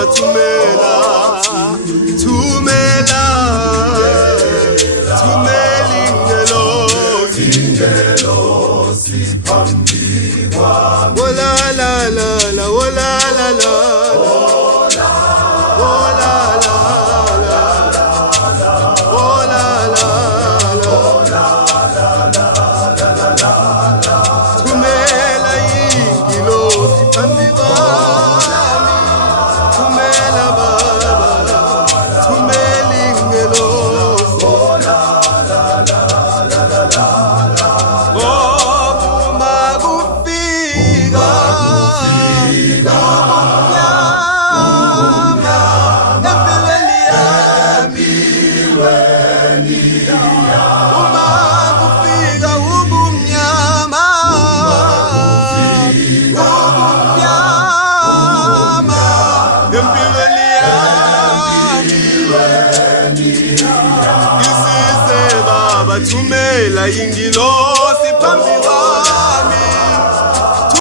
baba thumela ingelosi phambi kwami wola la la la wola la la wola la la wola la la thumela ingelosi phambi kwami thumela baba thumela ingelosi thumela ingilosi phambi kwami